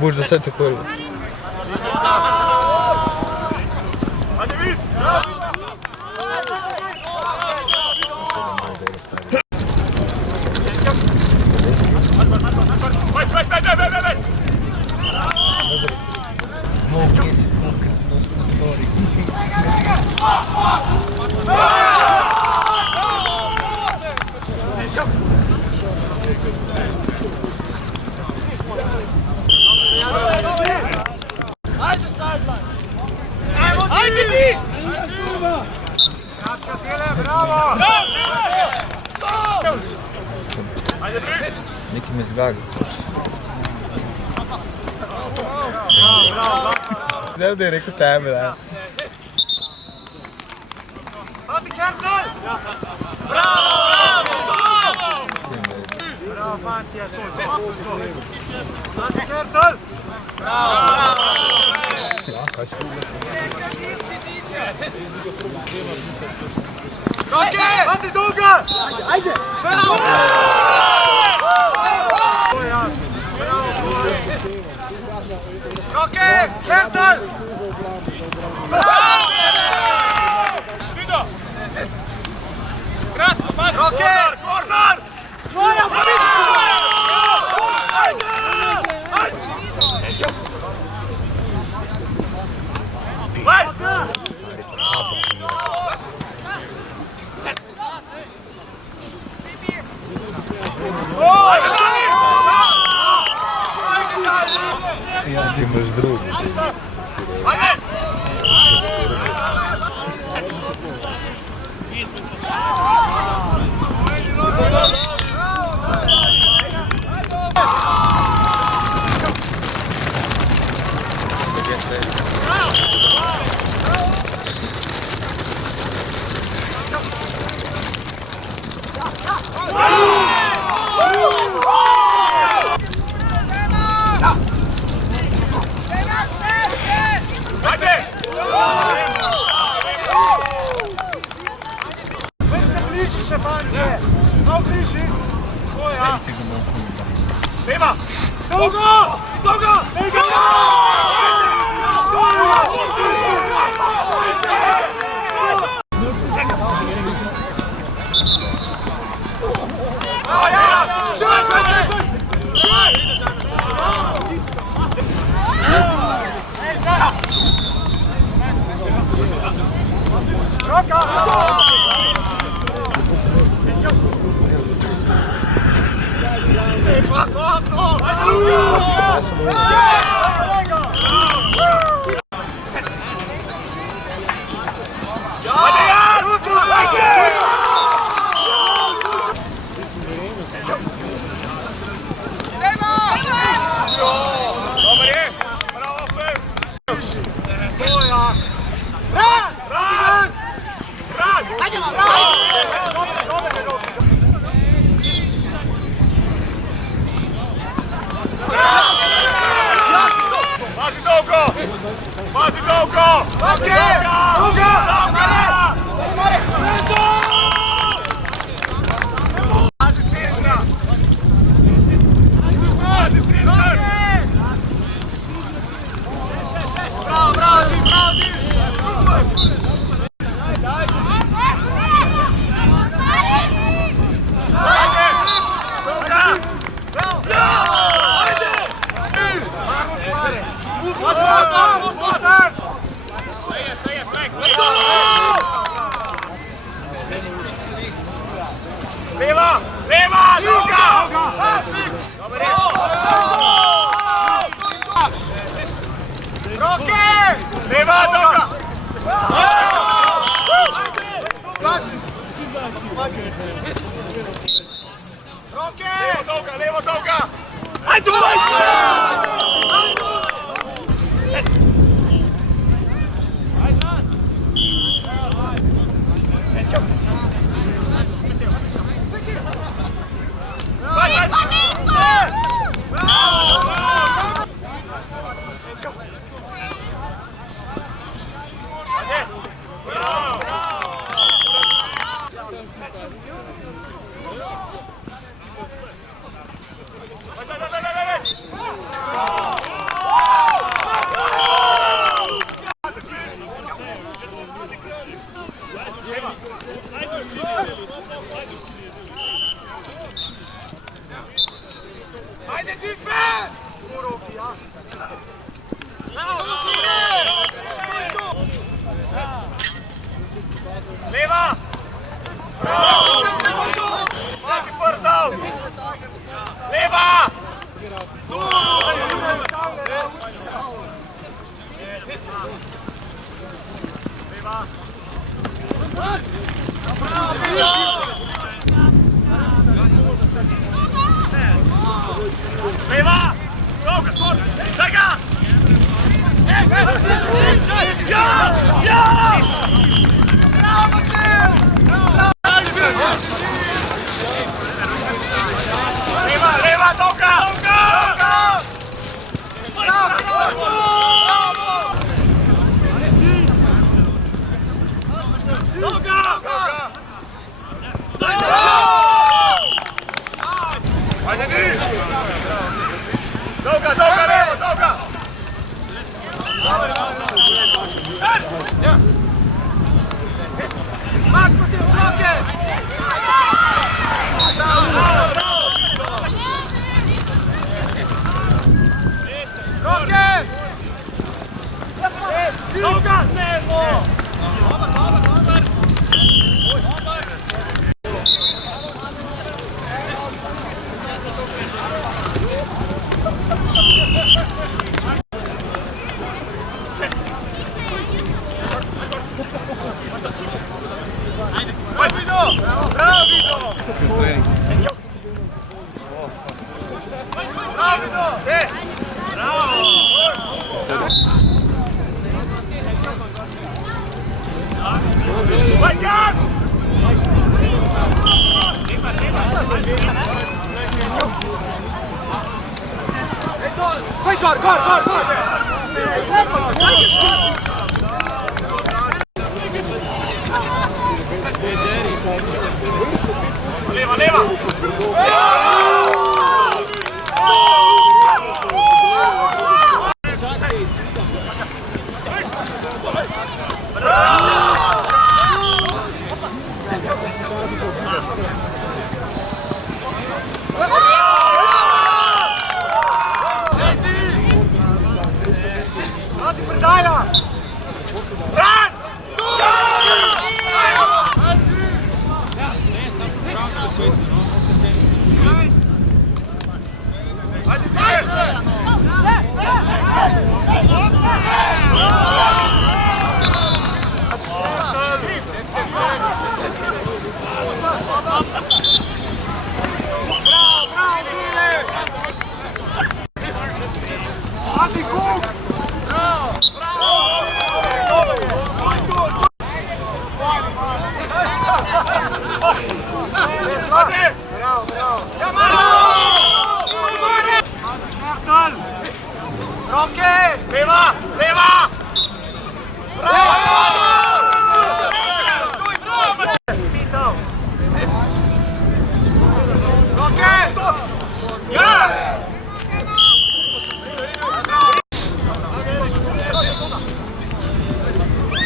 Будеш за це такою. Neki me zgaga. Zdaj da je rekel tebe, da. Pazi Kertel! Bravo! Bravo! Bravo, fantija, to. Pazi Kertel! Bravo! Roke! Pazi Duga! Ajde! Bravo! Roke! Kertel! Roke! Korner! Tvoja Ti imaš drugi. Prima! Dogo! Dogo! Leva! Leva! Luka! Roke! Leva, Luka! Roke! Levo, Luka! Ajde, Leva! Doga, skoro! Daj ga! Ja! Ja! Bravo, Leva, leva, Doga! Doga! Doga, Doga, levo, Doga! Maško ti u šloke! Roke! Doga, levo! Vai, Vido! Bravo, Vido! Bravo, Vido! Sì! Bravo! Vai, Jan! Vai, gol, gol, gol, gol! Leva, leva! Pazi, predaja! Bran! Pazi, Kuk! Roke! Leva! Leva! Bravo! Roke! Yes!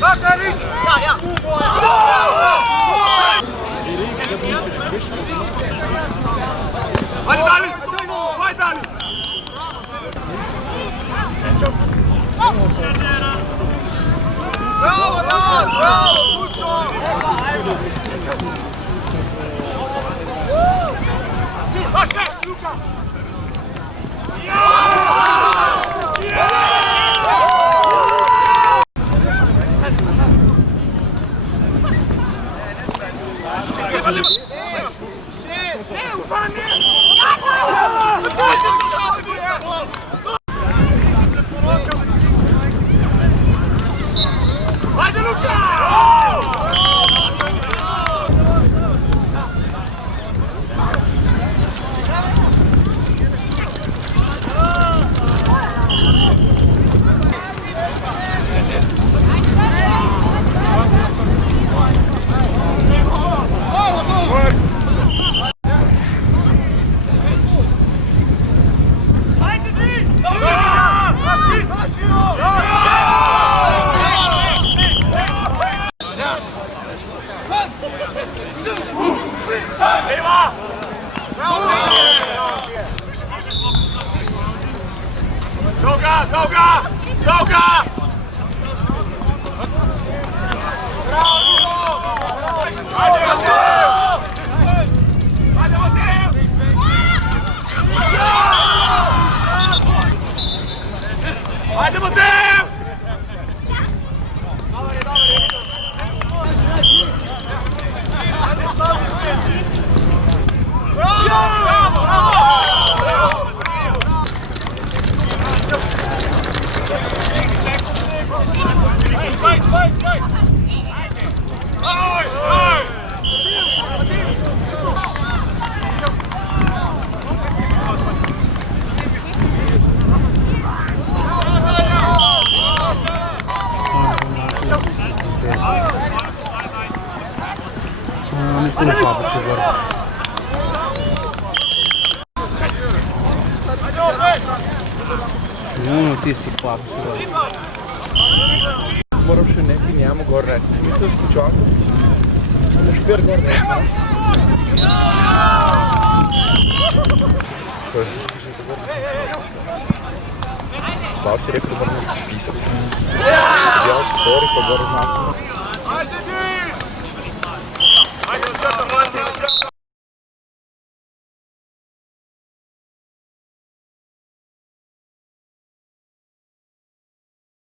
Naš Erik! Ja, ja! Hajde dalje! Hajde dalje! Bravo, Dan! Bravo, Lučo! Saške! Luka! Hajde, Luka! Oni puno papuče gore. Tistih papuče gore. Moram še nekaj njemu gor reči. Misliš, počakam? Na špir gor reči, ne? Ko je že spišel to gor? Bav ti rekel, da moram pisati. Zabijal story, pa gor znati.